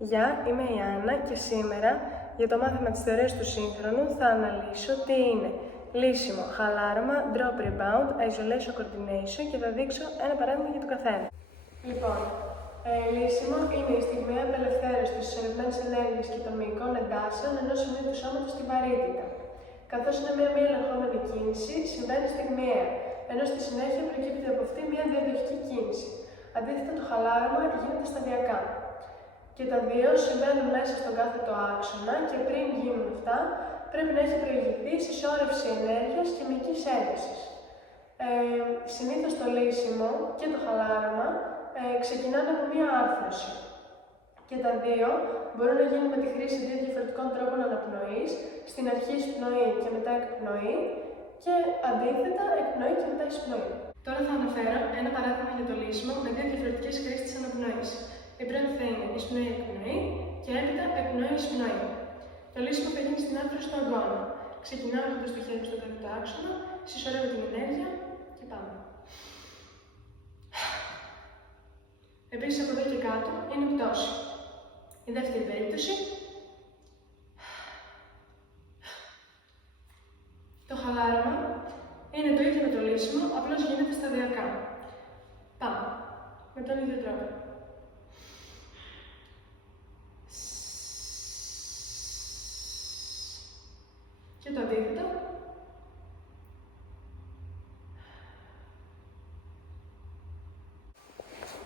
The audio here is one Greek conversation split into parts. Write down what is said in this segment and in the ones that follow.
Γεια, είμαι η Άννα και σήμερα για το μάθημα της θεωρίας του σύγχρονου θα αναλύσω τι είναι λύσιμο, χαλάρωμα, drop rebound, isolation coordination και θα δείξω ένα παράδειγμα για το καθένα. Λοιπόν, λύσιμο είναι η στιγμιαία απελευθέρωση της ισορροπημένης ενέργειας και των μυϊκών εντάσεων ενός σημείου του σώματος στην βαρύτητα. Καθώς είναι μία μη ελεγχόμενη κίνηση, συμβαίνει στιγμιαία, ενώ στη συνέχεια προκύπτει από αυτή μία διαδοχική κίνηση. Αντίθετα, το χαλάρωμα γίνεται σταδιακά. Και τα δύο συμβαίνουν μέσα στον κάθετο άξονα και πριν γίνουν αυτά, πρέπει να έχει προηγηθεί συσσόρευση ενέργειας και μυϊκής έντασης. Συνήθως το λύσιμο και το χαλάρωμα ξεκινάνε από μία άρθρωση. Και τα δύο μπορούν να γίνουν με τη χρήση δύο διαφορετικών τρόπων αναπνοής, στην αρχή εισπνοή και μετά εκπνοή, και αντίθετα εκπνοή και μετά εισπνοή. Τώρα θα αναφέρω ένα παράδειγμα για το λύσιμο με δύο διαφορετικές χρήσεις της αναπνοής. Η πρώτη θα είναι εισπνοή-εκπνοή και έπειτα εκπνοή-εισπνοή. Το λύσιμο θα γίνει στην άρθρωση του αγκώνα. Ξεκινάμε έχοντας το χέρι στον κάθετο άξονα, συσσωρεύω την ενέργεια και πάμε. Επίσης από εδώ και κάτω είναι πτώση. Η δεύτερη περίπτωση. Το χαλάρωμα είναι το ίδιο με το λύσιμο, απλώς γίνεται σταδιακά. Πάμε. Με τον ίδιο τρόπο. Και το αντίθετο.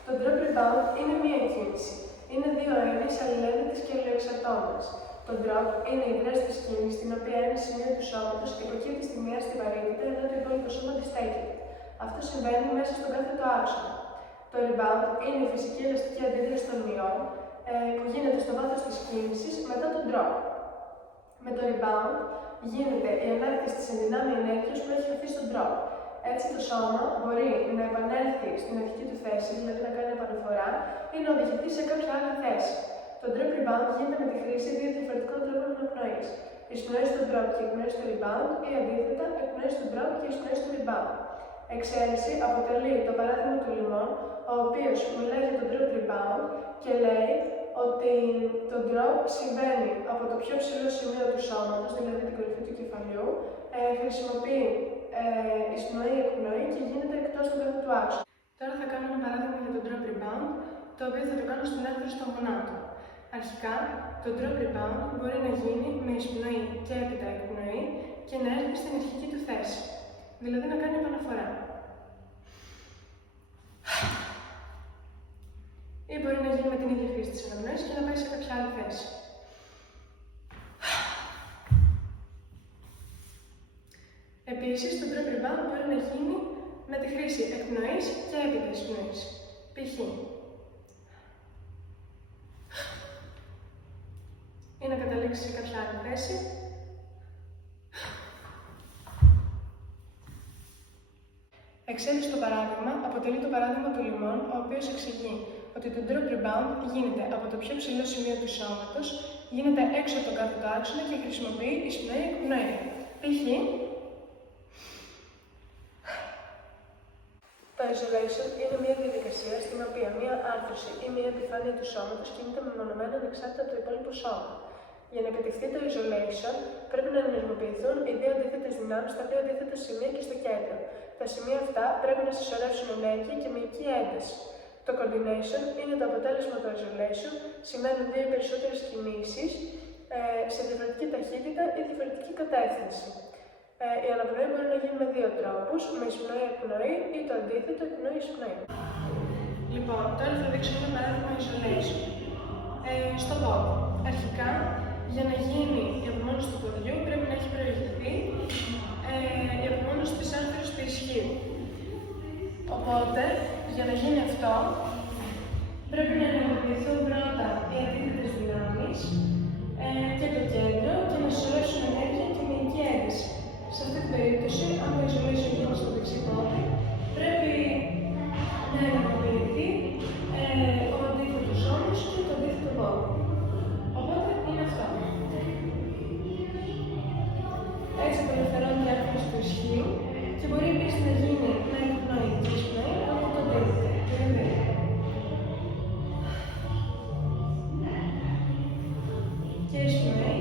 Το drop rebound είναι μία κίνηση. Είναι δύο έννοιες αλληλένδετες και αλληλοεξαρτώμενες. Το drop είναι η δράση της κίνησης, στην οποία ένα σημείο του σώματος υποκύπτει στη μία στη βαρύτητα, ενώ το υπόλοιπο σώμα αντιστέκεται. Αυτό συμβαίνει μέσα στον κάθετο άξονα. Το rebound είναι η φυσική ελαστική αντίδραση των μειών που γίνεται στο βάθος της κίνησης μετά τον drop. Με το rebound γίνεται η ανάκτηση της ενδυνάμει ενέργειας που έχει χαθεί στον drop. Έτσι το σώμα μπορεί να επανέλθει στην αρχική του θέση, δηλαδή να κάνει επαναφορά, ή να οδηγηθεί σε κάποια άλλη θέση. Το drop rebound γίνεται με τη χρήση δύο διαφορετικών τρόπων αναπνοής. Εισπνοή στο drop και εκπνοή στο rebound, ή αντίθετα, εκπνοή στο drop και εισπνοή στο rebound. Εξαίρεση αποτελεί το παράδειγμα του λιμών, ο οποίος μιλάει για το drop rebound και λέει ότι το drop συμβαίνει από το πιο ψηλό σημείο του σώματος, δηλαδή την κορυφή του κεφαλιού, χρησιμοποιεί εισπνοή-εκπνοή και γίνεται εκτός του κάθετου άξονα. Τώρα θα κάνω ένα παράδειγμα για το drop rebound, το οποίο θα το κάνω στην άρθρωση των γονάτων. Αρχικά, το drop rebound μπορεί να γίνει με εισπνοή και έπειτα εκπνοή και να έρθει στην αρχική του θέση, δηλαδή να κάνει επαναφορά. Ή μπορεί να γίνει με την ίδια χρήση της αναπνοής και να πάει σε κάποια άλλη θέση. Επίσης, το drop rebound μπορεί να γίνει με τη χρήση εκπνοής και έπειτα εισπνοής. Π.χ. ή να καταλήξει σε κάποια άλλη θέση. Εξαίρεση στο παράδειγμα αποτελεί το παράδειγμα του λιμών, ο οποίος εξηγεί ότι το drop rebound γίνεται από το πιο ψηλό σημείο του σώματος, γίνεται έξω από τον κάθετο άξονα και χρησιμοποιεί εισπνοή-εκπνοή. Π.χ. Το isolation είναι μια διαδικασία στην οποία μια άρθρωση ή μια επιφάνεια του σώματος κινείται μεμονωμένα ανεξάρτητα από το υπόλοιπο σώμα. Για να επιτευχθεί το isolation, πρέπει να ενεργοποιηθούν οι δύο αντίθετες δυνάμεις στα δύο αντίθετα σημεία και στο κέντρο. Τα σημεία αυτά πρέπει να συσσωρεύσουν ενέργεια και μυϊκή ένταση. Το coordination είναι το αποτέλεσμα του isolation, σημαίνουν δύο ή περισσότερες κινήσεις σε διαφορετική ταχύτητα ή διαφορετική κατεύθυνση. Η αναπνοή μπορεί να γίνει με δύο τρόπους, με εισπνοή-εκπνοή ή το αντίθετο εκπνοή-εισπνοή. Λοιπόν, τώρα θα δείξω ένα παράδειγμα isolation. Στο πόδι. Αρχικά, για να γίνει η απομόνωση του ποδιού, πρέπει να έχει προηγηθεί η απομόνωση της άρθρωσης του ισχύου. Οπότε, για να γίνει αυτό, πρέπει να ενεργοποιηθούν πρώτα οι αντίθετες δυνάμεις και το κέντρο και να συσσωρεύσουν ενέργεια και μυϊκή ένταση. Σε αυτή την περίπτωση, αν το isolation γίνει στο δεξί πόδι, πρέπει να ενεργοποιηθεί ο αντίθετος ώμος και το αντίθετο πόδι. Οπότε είναι αυτό. Έτσι απελευθερώνει η άρθρωση του ισχύου και μπορεί επίσης να γίνει με εκπνοή και εισπνοή από το αντίθετο. χειρές πνοές